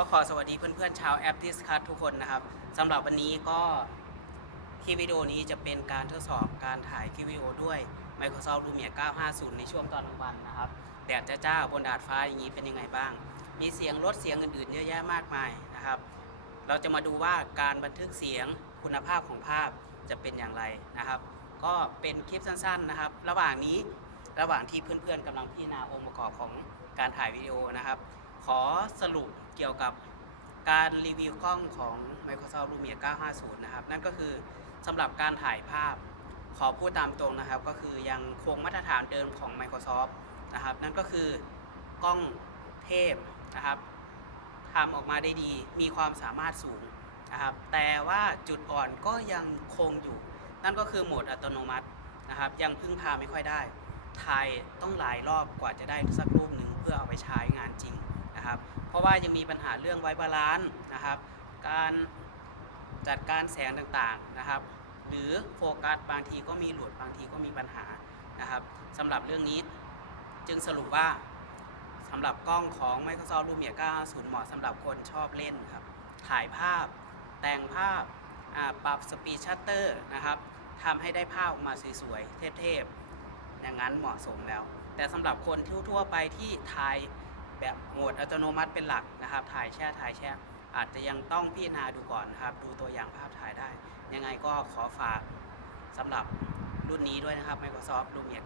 ก็ขอสวัสดีเพื่อนๆชาวแอปดิสคัททุกคนนะครับสำหรับวันนี้ก็คลิปวิดีโอนี้จะเป็นการทดสอบการถ่ายคลิปวิดีโอด้วย Microsoft Lumia 950 ในช่วงตอนกลางวันนะครับ แดดจ้าๆบนดาดฟ้าอย่างนี้เป็นยังไงบ้าง มีเสียงรถเสียงอื่นๆเยอะแยะมากมายนะครับ เราจะมาดูว่าการบันทึกเสียงคุณภาพของภาพจะเป็นอย่างไรนะครับ ก็เป็นคลิปสั้นๆนะครับ ระหว่างนี้ระหว่างที่เพื่อนๆกำลังพิจารณาองค์ประกอบของการถ่ายวิดีโอนะครับ ขอสรุปเกี่ยวกับการรีวิวกล้องของ Microsoft Lumia 950 นะครับ นั่นก็คือสำหรับการถ่ายภาพ ขอพูดตามตรงนะครับ ก็คือยังคงมาตรฐานเดิมของ Microsoft นะครับ นั่นก็คือกล้องเทพนะครับทำออกมาได้ดี มีความสามารถสูงนะครับ แต่ว่าจุดอ่อนก็ยังคงอยู่ นั่นก็คือโหมดอัตโนมัตินะครับ ยังพึ่งพาไม่ค่อยได้ ถ่ายต้องหลายรอบกว่าจะได้สักรูปหนึ่งเพื่อเอาไปใช้งานจริง รับเพราะว่ายังมีปัญหาเรื่องไว้บาลานซ์นะครับ การจัดการแสงต่างๆนะครับ หรือโฟกัสบางทีก็มีหลุดบางทีก็มีปัญหานะครับสำหรับเรื่องนี้จึงสรุปว่าสำหรับกล้องของ Microsoft Lumia 950 เหมาะสำหรับคนชอบเล่นครับ ถ่ายภาพ แต่งภาพ ปรับสปีดชัตเตอร์นะครับทำให้ได้ภาพออกมาสวยๆ เทพๆ อย่างนั้นเหมาะสมแล้ว แต่สำหรับคนทั่วๆไปที่ถ่าย แบบโหมดอัตโนมัติเป็นหลักนะครับ ถ่ายแช่ถ่ายแช่อาจจะยังต้องพิจารณาดูก่อนนะครับ ดูตัวอย่างภาพถ่ายได้ ยังไงก็ขอฝากสำหรับรุ่นนี้ด้วยนะครับ Microsoft Lumia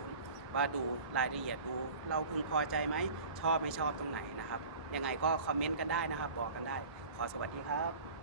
950 ว่าดูรายละเอียดดู เราพึงพอใจไหม ชอบไม่ชอบตรงไหนนะครับ ยังไงก็คอมเมนต์กันได้นะครับ บอกกันได้ ขอสวัสดีครับ